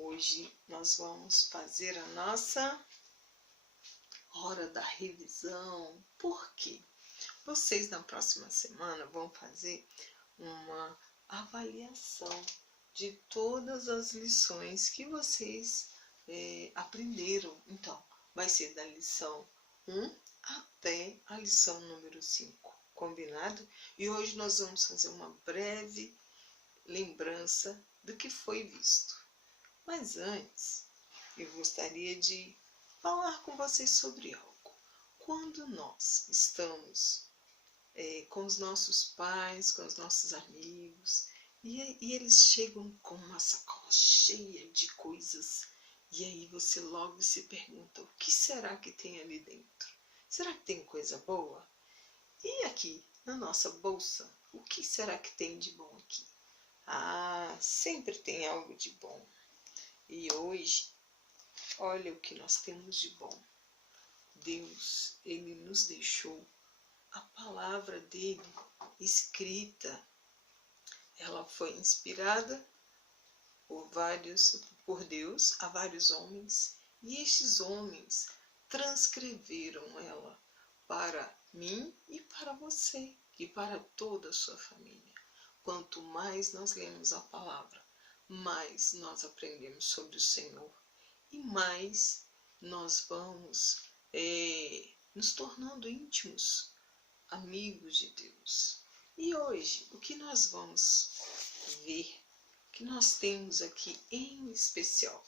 Hoje nós vamos fazer a nossa hora da revisão. Por quê? Vocês na próxima semana vão fazer uma avaliação de todas as lições que vocês aprenderam. Então, vai ser da lição 1 até a lição número 5, combinado? E hoje nós vamos fazer uma breve lembrança do que foi visto. Mas antes, eu gostaria de falar com vocês sobre algo. Quando nós estamos com os nossos pais, com os nossos amigos, e eles chegam com uma sacola cheia de coisas, e aí você logo se pergunta, o que será que tem ali dentro? Será que tem coisa boa? E aqui, na nossa bolsa, o que será que tem de bom aqui? Sempre tem algo de bom. E hoje, olha o que nós temos de bom. Deus, Ele nos deixou a palavra dele escrita. Ela foi inspirada por Deus a vários homens, e estes homens transcreveram ela para mim e para você e para toda a sua família. Quanto mais nós lemos a palavra, mais nós aprendemos sobre o Senhor e mais nós vamos nos tornando íntimos, amigos de Deus. E hoje, o que nós vamos ver, o que nós temos aqui em especial?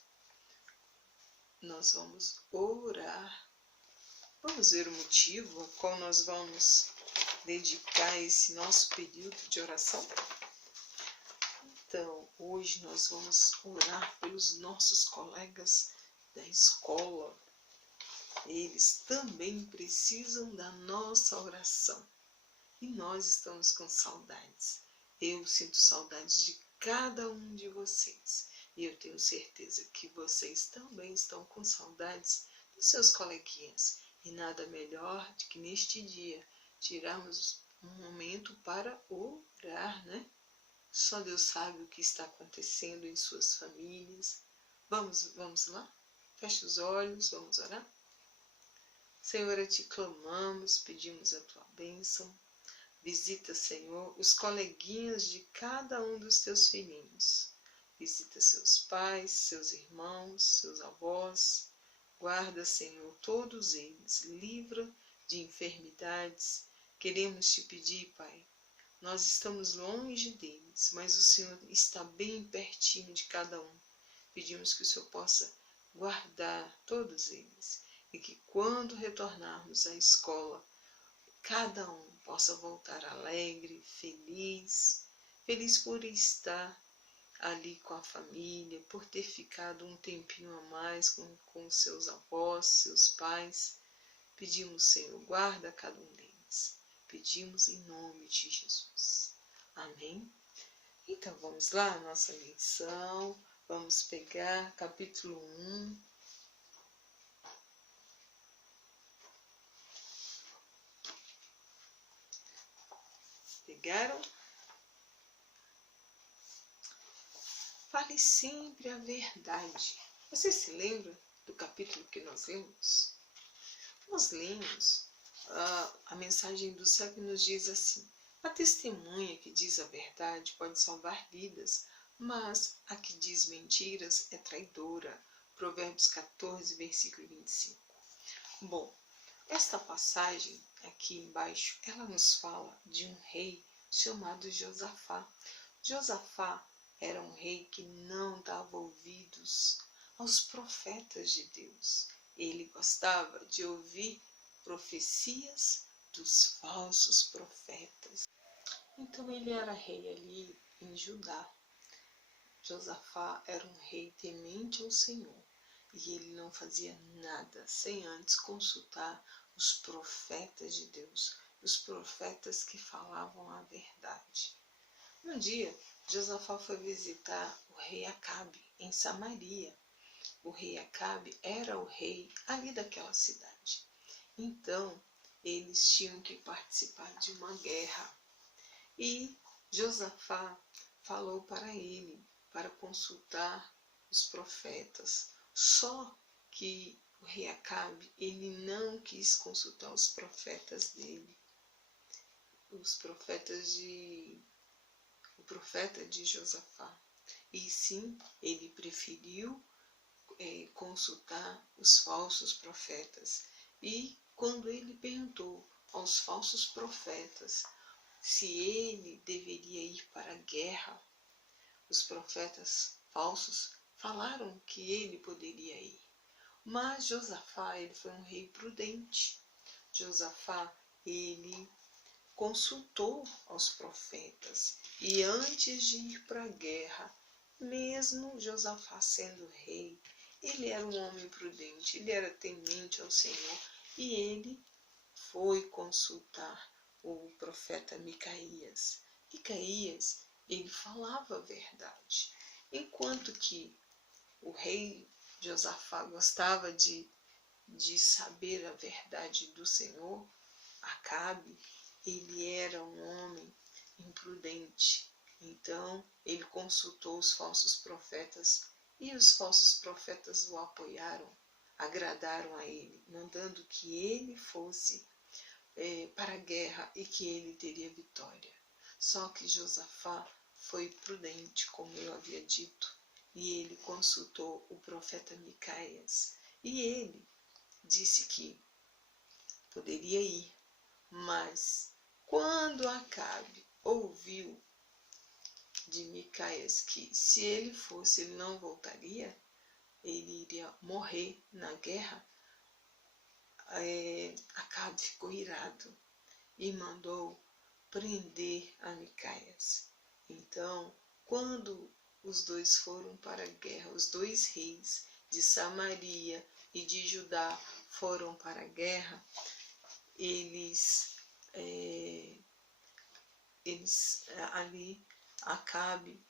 Nós vamos orar. Vamos ver o motivo ao qual nós vamos dedicar esse nosso período de oração? Então, hoje nós vamos orar pelos nossos colegas da escola. Eles também precisam da nossa oração. E nós estamos com saudades. Eu sinto saudades de cada um de vocês. E eu tenho certeza que vocês também estão com saudades dos seus coleguinhas. E nada melhor do que neste dia tirarmos um momento para orar, né? Só Deus sabe o que está acontecendo em suas famílias. Vamos lá? Feche os olhos, vamos orar? Senhor, a Ti clamamos, pedimos a Tua bênção. Visita, Senhor, os coleguinhas de cada um dos Teus filhinhos. Visita seus pais, seus irmãos, seus avós. Guarda, Senhor, todos eles. Livra de enfermidades. Queremos Te pedir, Pai. Nós estamos longe deles, mas o Senhor está bem pertinho de cada um. Pedimos que o Senhor possa guardar todos eles e que quando retornarmos à escola, cada um possa voltar alegre, feliz por estar ali com a família, por ter ficado um tempinho a mais com seus avós, seus pais. Pedimos, Senhor, guarda cada um deles. Pedimos em nome de Jesus. Amém? Então vamos lá, nossa lição. Vamos pegar capítulo 1. Pegaram? Fale sempre a verdade. Você se lembra do capítulo que nós lemos? Nós lemos a mensagem do céu que nos diz assim: a testemunha que diz a verdade pode salvar vidas, mas a que diz mentiras é traidora. Provérbios 14, versículo 25. Bom, esta passagem aqui embaixo, ela nos fala de um rei chamado Josafá. Josafá era um rei que não dava ouvidos aos profetas de Deus. Ele gostava de ouvir profecias dos falsos profetas. Então ele era rei ali em Judá. Josafá era um rei temente ao Senhor e ele não fazia nada sem antes consultar os profetas de Deus, os profetas que falavam a verdade. Um dia, Josafá foi visitar o rei Acabe em Samaria. O rei Acabe era o rei ali daquela cidade. Então, eles tinham que participar de uma guerra. E Josafá falou para ele, para consultar os profetas. Só que o rei Acabe, ele não quis consultar os profetas dele. O profeta de Josafá. E sim, ele preferiu consultar os falsos profetas. E quando ele perguntou aos falsos profetas se ele deveria ir para a guerra, os profetas falsos falaram que ele poderia ir. Mas Josafá, ele foi um rei prudente. Josafá, ele consultou aos profetas. E antes de ir para a guerra, mesmo Josafá sendo rei, ele era um homem prudente, ele era temente ao Senhor. E ele foi consultar o profeta Micaías. Micaías, ele falava a verdade. Enquanto que o rei Josafá gostava de saber a verdade do Senhor, Acabe, ele era um homem imprudente. Então, ele consultou os falsos profetas e os falsos profetas o apoiaram, agradaram a ele, mandando que ele fosse para a guerra e que ele teria vitória. Só que Josafá foi prudente, como eu havia dito, e ele consultou o profeta Micaías. E ele disse que poderia ir, mas quando Acabe ouviu de Micaías que se ele fosse, ele não voltaria, ele iria morrer na guerra, Acabe ficou irado e mandou prender a Micaías. Então, quando os dois foram para a guerra, os dois reis de Samaria e de Judá foram para a guerra, ali Acabe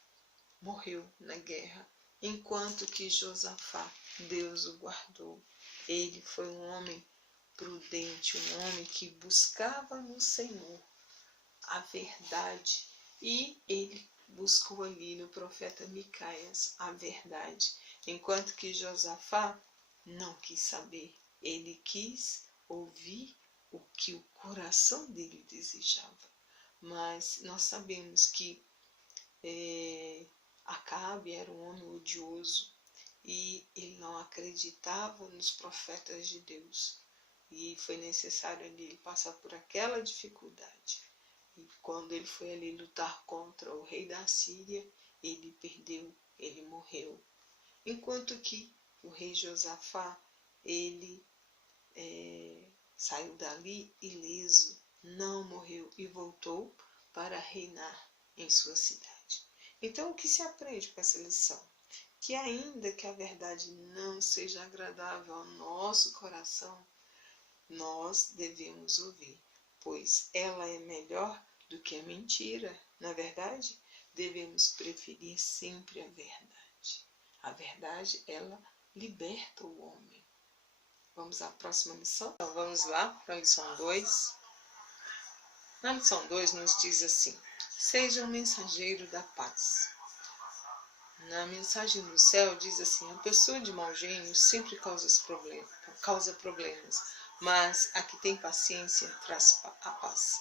morreu na guerra, enquanto que Josafá, Deus o guardou. Ele foi um homem prudente, um homem que buscava no Senhor a verdade, e ele buscou ali no profeta Micaías a verdade, enquanto que Josafá não quis saber, ele quis ouvir o que o coração dele desejava. Mas nós sabemos que Acabe era um homem odioso e ele não acreditava nos profetas de Deus. E foi necessário ele passar por aquela dificuldade. E quando ele foi ali lutar contra o rei da Síria, ele perdeu, ele morreu. Enquanto que o rei Josafá, ele saiu dali ileso, não morreu e voltou para reinar em sua cidade. Então, o que se aprende com essa lição? Que ainda que a verdade não seja agradável ao nosso coração, nós devemos ouvir, pois ela é melhor do que a mentira. Na verdade, devemos preferir sempre a verdade. A verdade, ela liberta o homem. Vamos à próxima lição? Então, vamos lá para a lição 2. Na lição 2 nos diz assim: seja um mensageiro da paz. Na mensagem do céu diz assim: a pessoa de mau gênio sempre causa problemas, mas a que tem paciência traz a paz.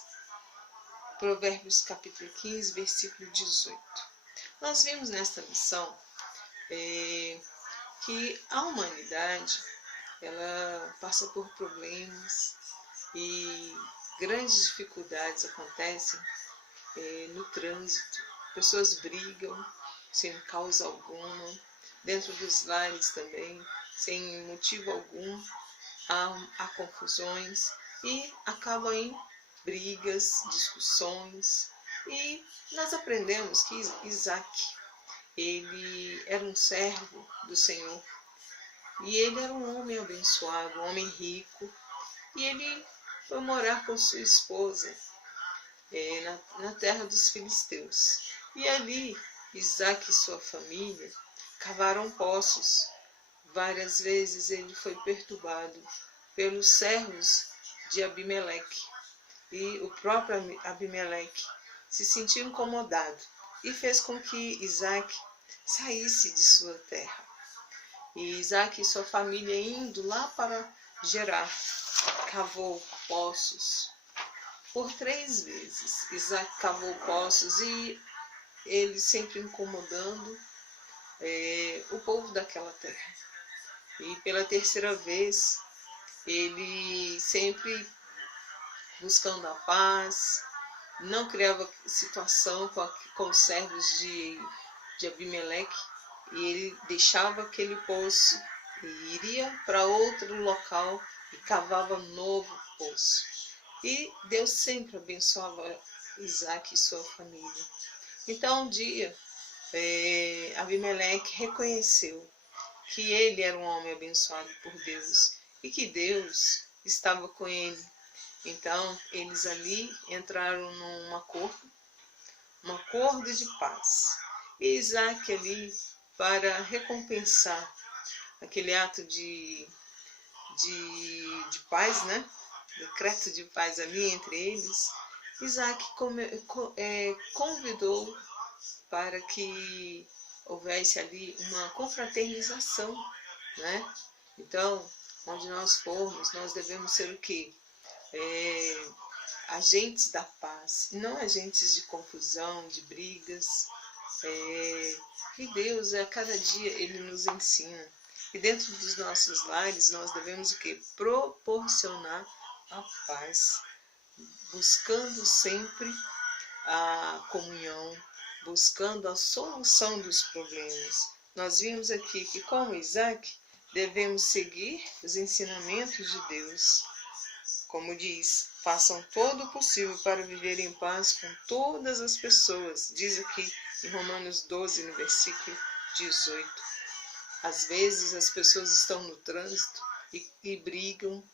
Provérbios capítulo 15, versículo 18. Nós vimos nesta lição que a humanidade ela passa por problemas e grandes dificuldades acontecem no trânsito. Pessoas brigam sem causa alguma, dentro dos lares também, sem motivo algum, há confusões e acabam em brigas, discussões. E nós aprendemos que Isaac, ele era um servo do Senhor e ele era um homem abençoado, um homem rico, e ele foi morar com sua esposa na terra dos filisteus. E ali Isaac e sua família cavaram poços. Várias vezes ele foi perturbado pelos servos de Abimeleque. E o próprio Abimeleque se sentiu incomodado e fez com que Isaac saísse de sua terra. E Isaac e sua família indo lá para Gerar, cavou poços por 3 vezes. Isaac cavou poços e ele sempre incomodando o povo daquela terra. E pela 3ª vez, ele sempre buscando a paz, não criava situação com os servos de Abimeleque, e ele deixava aquele poço e iria para outro local e cavava um novo poço. E Deus sempre abençoava Isaac e sua família. Então, um dia, Abimeleque reconheceu que ele era um homem abençoado por Deus e que Deus estava com ele. Então, eles ali entraram num acordo de paz. E Isaac ali, para recompensar aquele ato de paz, né? Decreto de paz ali entre eles, Isaac convidou para que houvesse ali uma confraternização, né? Então, onde nós formos, nós devemos ser o quê? Agentes da paz, e não agentes de confusão, de brigas. E Deus, a cada dia, Ele nos ensina. E dentro dos nossos lares, nós devemos o quê? Proporcionar a paz, buscando sempre a comunhão, buscando a solução dos problemas. Nós vimos aqui que, como Isaac, devemos seguir os ensinamentos de Deus. Como diz, façam todo o possível para viver em paz com todas as pessoas. Diz aqui em Romanos 12, no versículo 18. Às vezes as pessoas estão no trânsito e brigam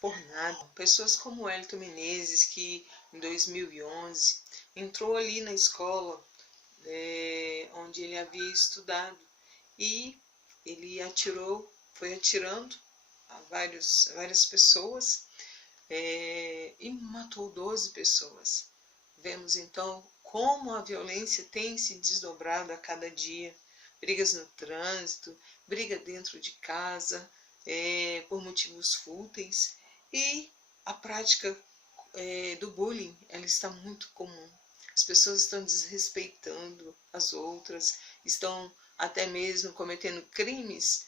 por nada. Pessoas como Elton Menezes, que em 2011 entrou ali na escola onde ele havia estudado e ele foi atirando a várias pessoas e matou 12 pessoas. Vemos então como a violência tem se desdobrado a cada dia. Brigas no trânsito, briga dentro de casa, por motivos fúteis, e a prática do bullying, ela está muito comum. As pessoas estão desrespeitando as outras, estão até mesmo cometendo crimes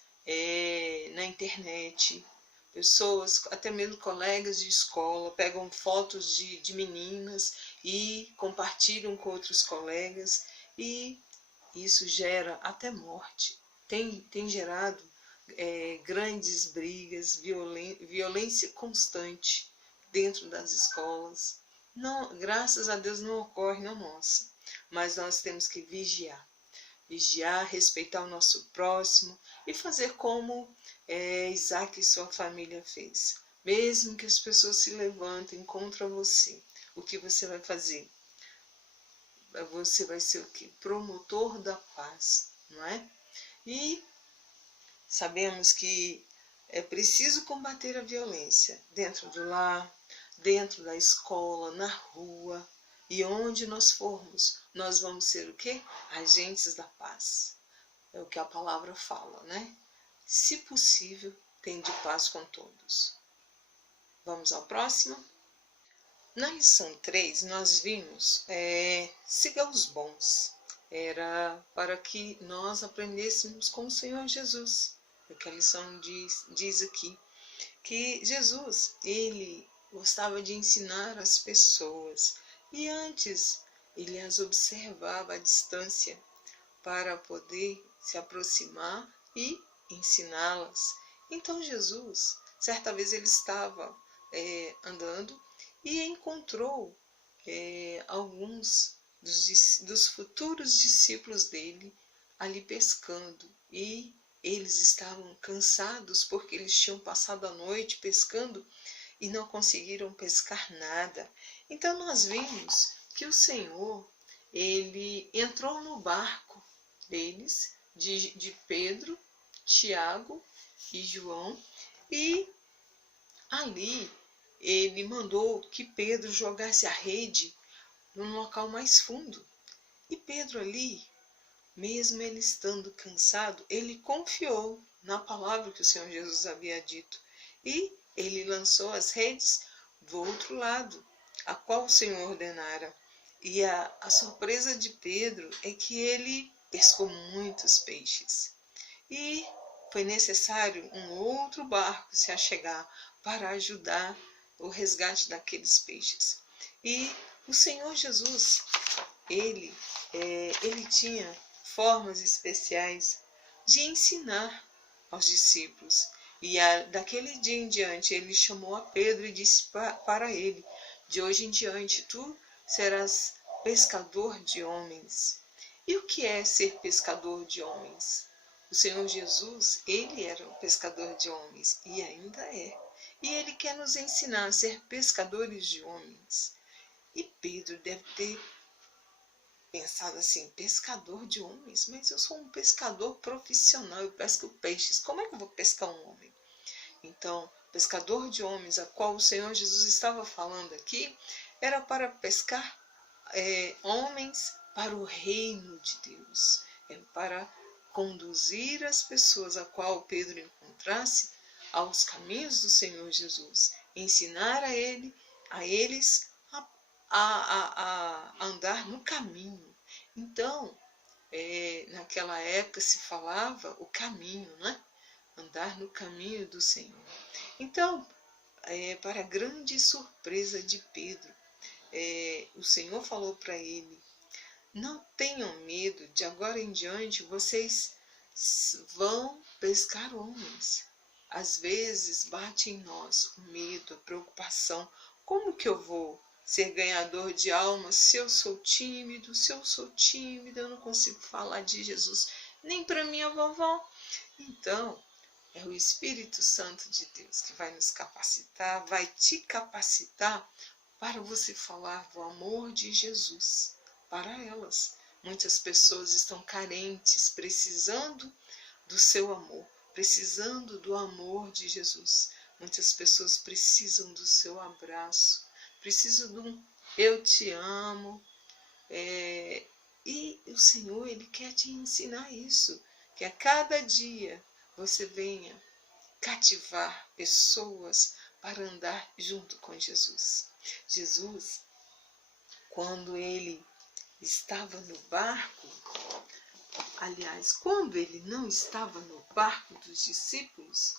na internet. Pessoas, até mesmo colegas de escola, pegam fotos de meninas e compartilham com outros colegas, e isso gera até morte. Tem gerado grandes brigas, violência constante dentro das escolas. Não, graças a Deus não ocorre na nossa, mas nós temos que vigiar, respeitar o nosso próximo e fazer como Isaac e sua família fez. Mesmo que as pessoas se levantem contra você, o que você vai fazer? Você vai ser o quê? Promotor da paz, não é? E sabemos que é preciso combater a violência dentro do lar, dentro da escola, na rua, e onde nós formos, nós vamos ser o quê? Agentes da paz. É o que a palavra fala, né? Se possível, tende paz com todos. Vamos ao próximo? Na lição 3, nós vimos siga os bons. Era para que nós aprendêssemos com o Senhor Jesus. O que a lição diz aqui, que Jesus, ele gostava de ensinar as pessoas, e antes ele as observava à distância para poder se aproximar e ensiná-las. Então Jesus, certa vez ele estava andando e encontrou alguns dos futuros discípulos dele ali pescando, e eles estavam cansados porque eles tinham passado a noite pescando e não conseguiram pescar nada. Então nós vimos que o Senhor, ele entrou no barco deles, de Pedro, Tiago e João, e ali ele mandou que Pedro jogasse a rede num local mais fundo. E Pedro ali, mesmo ele estando cansado, ele confiou na palavra que o Senhor Jesus havia dito. E ele lançou as redes do outro lado, a qual o Senhor ordenara. E a surpresa de Pedro é que ele pescou muitos peixes. E foi necessário um outro barco se achegar para ajudar o resgate daqueles peixes. E o Senhor Jesus, ele tinha formas especiais de ensinar aos discípulos. E daquele dia em diante ele chamou a Pedro e disse para ele: de hoje em diante tu serás pescador de homens. E o que é ser pescador de homens? O Senhor Jesus, ele era um pescador de homens e ainda é. E ele quer nos ensinar a ser pescadores de homens. E Pedro deve ter pensado assim: pescador de homens? Mas eu sou um pescador profissional, eu pesco peixes. Como é que eu vou pescar um homem? Então, pescador de homens, a qual o Senhor Jesus estava falando aqui, era para pescar homens para o reino de Deus. É para conduzir as pessoas a qual Pedro encontrasse aos caminhos do Senhor Jesus. Ensinar a eles a andar no caminho. Então, naquela época se falava o caminho, né? Andar no caminho do Senhor. Então, para grande surpresa de Pedro, o Senhor falou para ele: não tenham medo, de agora em diante vocês vão pescar homens. Às vezes bate em nós o medo, a preocupação. Como que eu vou ser ganhador de almas se eu sou tímido? Se eu sou tímida, eu não consigo falar de Jesus nem para minha vovó. Então, é o Espírito Santo de Deus que vai nos capacitar, vai te capacitar para você falar do amor de Jesus para elas. Muitas pessoas estão carentes, precisando do seu amor, precisando do amor de Jesus. Muitas pessoas precisam do seu abraço, precisam de um eu te amo. E o Senhor, ele quer te ensinar isso, que a cada dia você venha cativar pessoas para andar junto com Jesus. Jesus, quando ele estava no barco, aliás, quando ele não estava no barco dos discípulos,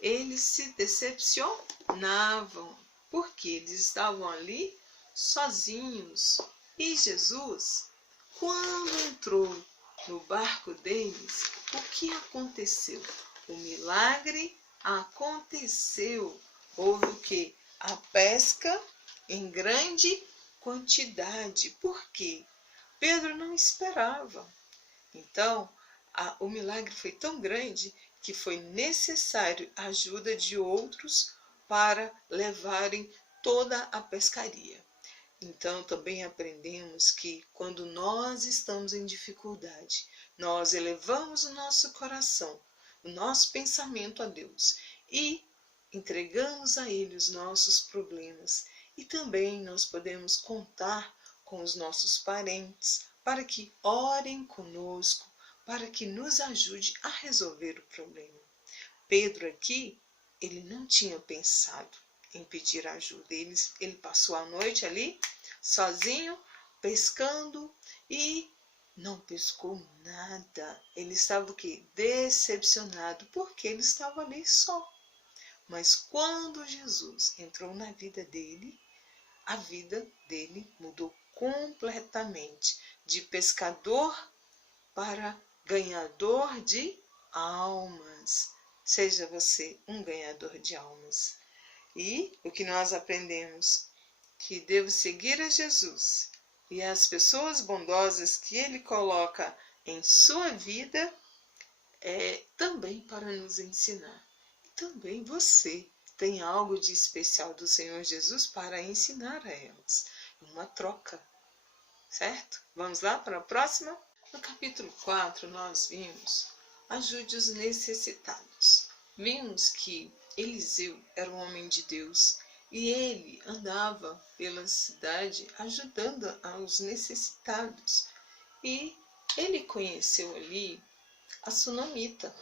eles se decepcionavam, porque eles estavam ali sozinhos. E Jesus, quando entrou no barco deles, o que aconteceu? O milagre aconteceu. Houve o quê? A pesca em grande quantidade. Por quê? Pedro não esperava. Então, o milagre foi tão grande que foi necessário a ajuda de outros para levarem toda a pescaria. Então, também aprendemos que quando nós estamos em dificuldade, nós elevamos o nosso coração, o nosso pensamento a Deus e entregamos a Ele os nossos problemas. E também nós podemos contar com os nossos parentes para que orem conosco, para que nos ajude a resolver o problema. Pedro aqui, ele não tinha pensado em pedir ajuda. Ele passou a noite ali, sozinho, pescando e não pescou nada. Ele estava o quê? Decepcionado, porque ele estava ali só. Mas quando Jesus entrou na vida dele, a vida dele mudou completamente, de pescador para ganhador de almas. Seja você um ganhador de almas. E o que nós aprendemos? Que devo seguir a Jesus e as pessoas bondosas que Ele coloca em sua vida também para nos ensinar. E também você tem algo de especial do Senhor Jesus para ensinar a elas. Uma troca, certo? Vamos lá para a próxima? No capítulo 4 nós vimos: ajude os necessitados. Vimos que Eliseu era um homem de Deus e ele andava pela cidade ajudando aos necessitados. E ele conheceu ali a sunamita.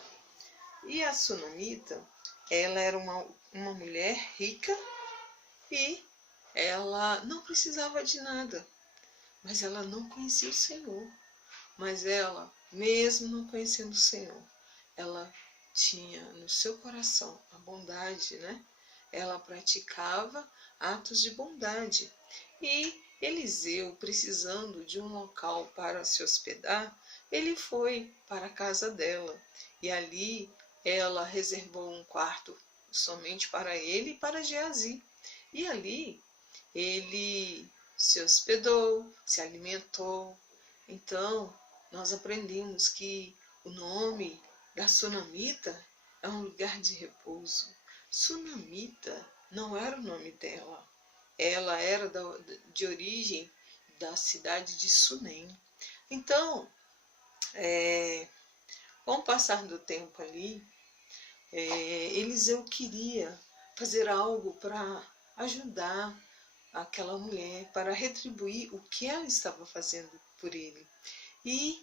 E a sunamita, ela era uma mulher rica e ela não precisava de nada, mas ela não conhecia o Senhor. Mas ela, mesmo não conhecendo o Senhor, ela tinha no seu coração a bondade, né? Ela praticava atos de bondade. E Eliseu, precisando de um local para se hospedar, ele foi para a casa dela. E ali ela reservou um quarto somente para ele e para Geazi. E ali ele se hospedou, se alimentou. Então, nós aprendemos que o nome da sunamita é um lugar de repouso. Sunamita não era o nome dela. Ela era de origem da cidade de Sunem. Então, com o passar do tempo ali, Eliseu queria fazer algo para ajudar aquela mulher, para retribuir o que ela estava fazendo por ele. E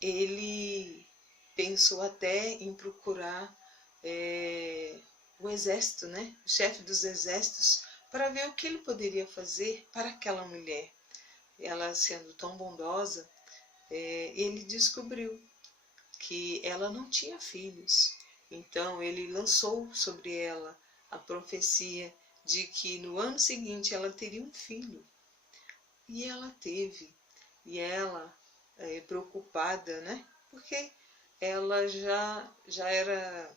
ele pensou até em procurar o exército, né? O chefe dos exércitos, para ver o que ele poderia fazer para aquela mulher. Ela sendo tão bondosa, ele descobriu que ela não tinha filhos. Então ele lançou sobre ela a profecia de que no ano seguinte ela teria um filho. E ela teve. E ela, preocupada, né? Porque ela já era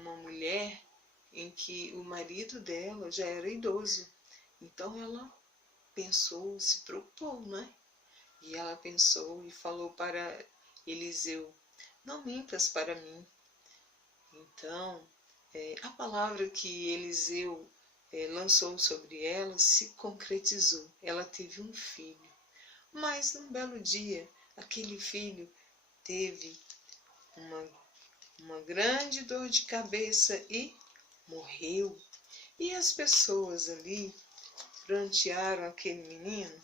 uma mulher em que o marido dela já era idoso. Então ela pensou, se preocupou, né? E ela pensou e falou para Eliseu: não mintas para mim. Então, a palavra que Eliseu lançou sobre ela se concretizou. Ela teve um filho. Mas num belo dia, aquele filho teve uma grande dor de cabeça e morreu. E as pessoas ali prantearam aquele menino?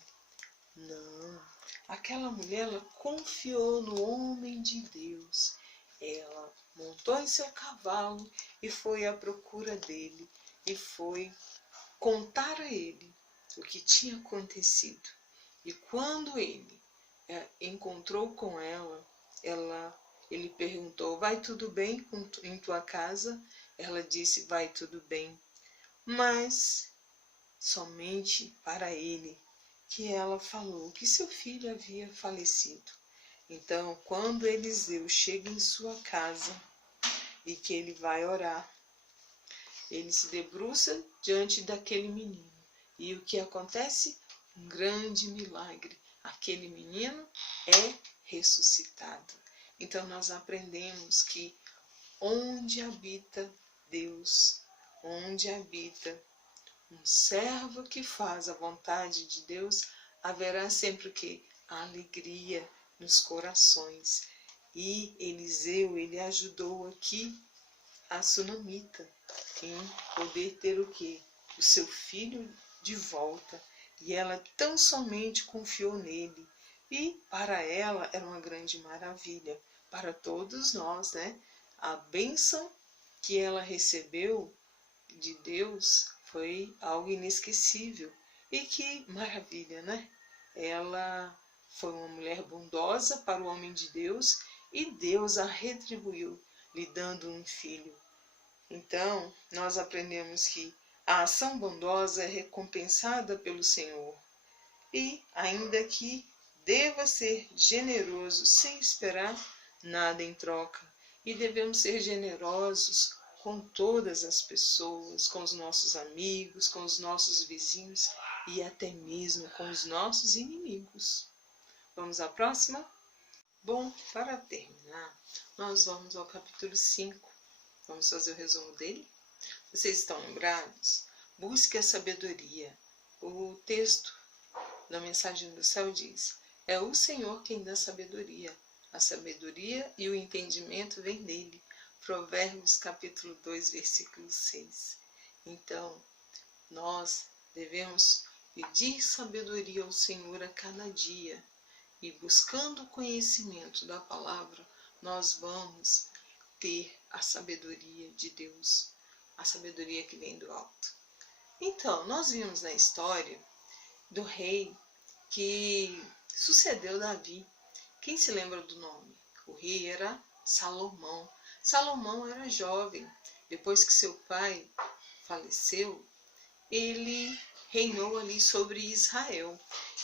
Não. Aquela mulher, ela confiou no homem de Deus. Ela montou em seu cavalo e foi à procura dele e foi contar a ele o que tinha acontecido. E quando ele encontrou com ela, ele perguntou: vai tudo bem em tua casa? Ela disse: vai tudo bem. Mas somente para ele que ela falou que seu filho havia falecido. Então, quando Eliseu chega em sua casa e que ele vai orar, ele se debruça diante daquele menino. E o que acontece? Um grande milagre. Aquele menino é ressuscitado. Então nós aprendemos que onde habita Deus, onde habita um servo que faz a vontade de Deus, haverá sempre o que? A alegria nos corações. E Eliseu, ele ajudou aqui a sunamita em poder ter o que? O seu filho de volta. E ela tão somente confiou nele. E para ela era uma grande maravilha. Para todos nós, né? A bênção que ela recebeu de Deus foi algo inesquecível. E que maravilha, né? Ela foi uma mulher bondosa para o homem de Deus e Deus a retribuiu, lhe dando um filho. Então, nós aprendemos que a ação bondosa é recompensada pelo Senhor. E, ainda que deva ser generoso sem esperar nada em troca. E devemos ser generosos com todas as pessoas, com os nossos amigos, com os nossos vizinhos e até mesmo com os nossos inimigos. Vamos à próxima? Bom, para terminar, nós vamos ao capítulo 5. Vamos fazer o resumo dele? Vocês estão lembrados? Busque a sabedoria. O texto da Mensagem do Céu diz: é o Senhor quem dá sabedoria. A sabedoria e o entendimento vêm dele. Provérbios capítulo 2, versículo 6. Então, nós devemos pedir sabedoria ao Senhor a cada dia. E buscando o conhecimento da palavra, nós vamos ter a sabedoria de Deus, a sabedoria que vem do alto. Então, nós vimos na história do rei que sucedeu Davi. Quem se lembra do nome? O rei era Salomão. Salomão era jovem. Depois que seu pai faleceu, ele reinou ali sobre Israel.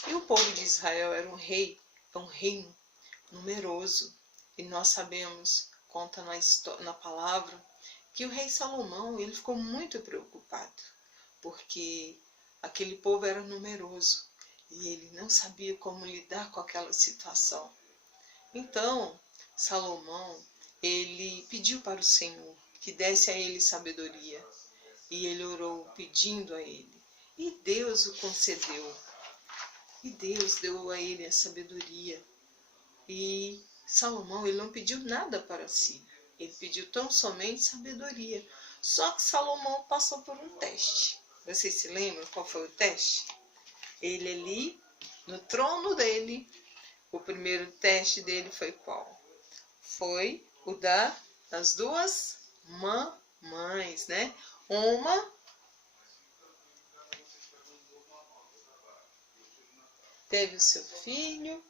E o povo de Israel era um reino numeroso. E nós sabemos, conta na palavra, que o rei Salomão ele ficou muito preocupado, porque aquele povo era numeroso e ele não sabia como lidar com aquela situação. Então, Salomão, ele pediu para o Senhor que desse a ele sabedoria. E ele orou pedindo a ele. E Deus o concedeu. E Deus deu a ele a sabedoria. E Salomão, ele não pediu nada para si. Ele pediu tão somente sabedoria. Só que Salomão passou por um teste. Vocês se lembram qual foi o teste? Ele ali, no trono dele, o primeiro teste dele foi qual? Foi o das duas mamães, né? Uma teve o seu filho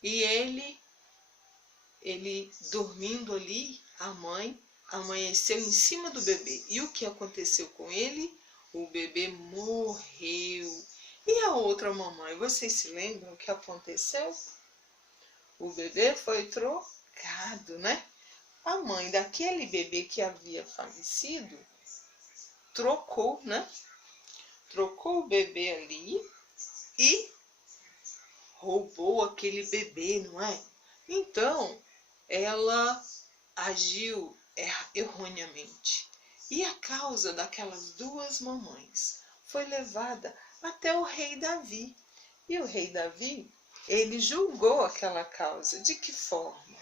e ele dormindo ali, a mãe amanheceu em cima do bebê. E o que aconteceu com ele? O bebê morreu. E a outra mamãe, vocês se lembram o que aconteceu? O bebê foi trocado, né? A mãe daquele bebê que havia falecido trocou, né? Trocou o bebê ali e roubou aquele bebê, não é? Então, ela agiu erroneamente. E a causa daquelas duas mamães foi levada até o rei Davi. E o rei Davi, ele julgou aquela causa. De que forma?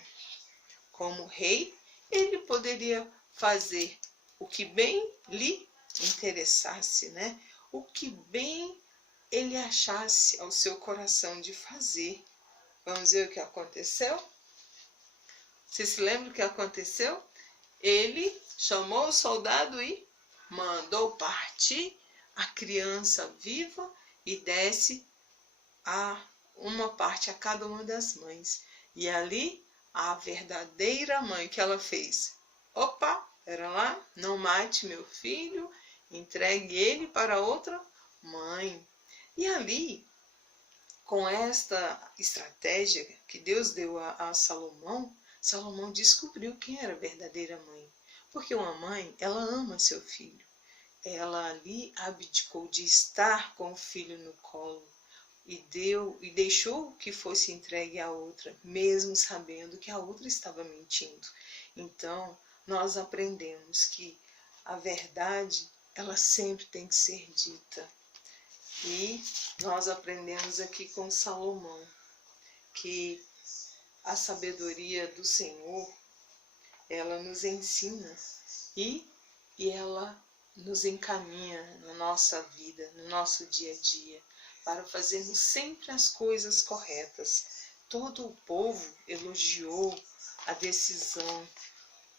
Como rei, ele poderia fazer o que bem lhe interessasse, né? O que bem ele achasse ao seu coração de fazer. Vamos ver o que aconteceu? Você se lembra o que aconteceu? Ele chamou o soldado e mandou partir a criança viva e desse uma parte a cada uma das mães. E ali, a verdadeira mãe que ela fez. Opa, pera lá, não mate meu filho, entregue ele para outra mãe. E ali, com esta estratégia que Deus deu a Salomão, Salomão descobriu quem era a verdadeira mãe. Porque uma mãe, ela ama seu filho. Ela ali abdicou de estar com o filho no colo e deixou que fosse entregue à outra, mesmo sabendo que a outra estava mentindo. Então, nós aprendemos que a verdade, ela sempre tem que ser dita. E nós aprendemos aqui com Salomão que a sabedoria do Senhor, ela nos ensina e ela nos encaminha na nossa vida, no nosso dia a dia, para fazermos sempre as coisas corretas. Todo o povo elogiou a decisão,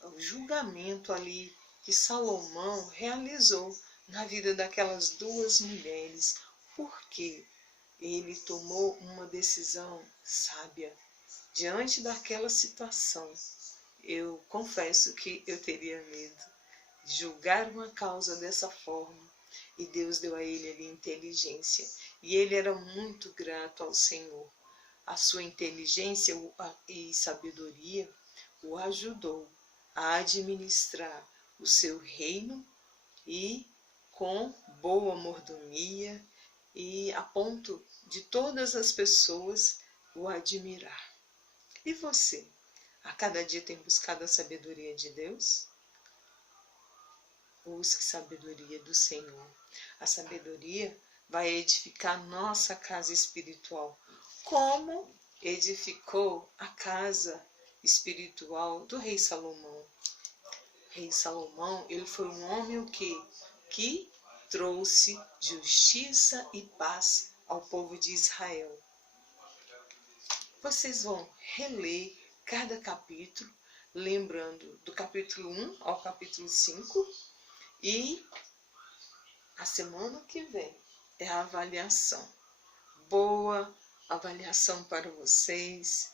o julgamento ali que Salomão realizou na vida daquelas duas mulheres, porque ele tomou uma decisão sábia. Diante daquela situação, eu confesso que eu teria medo de julgar uma causa dessa forma. E Deus deu a ele ali inteligência. E ele era muito grato ao Senhor. A sua inteligência e sabedoria o ajudou a administrar o seu reino e com boa mordomia e a ponto de todas as pessoas o admirar. E você? A cada dia tem buscado a sabedoria de Deus? Busque sabedoria do Senhor. A sabedoria vai edificar nossa casa espiritual, como edificou a casa espiritual do rei Salomão. O rei Salomão, ele foi um homem que trouxe justiça e paz ao povo de Israel. Vocês vão reler cada capítulo, lembrando do capítulo 1 ao capítulo 5, e a semana que vem é a avaliação. Boa avaliação para vocês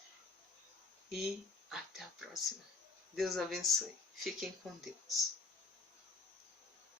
e até a próxima. Deus abençoe. Fiquem com Deus.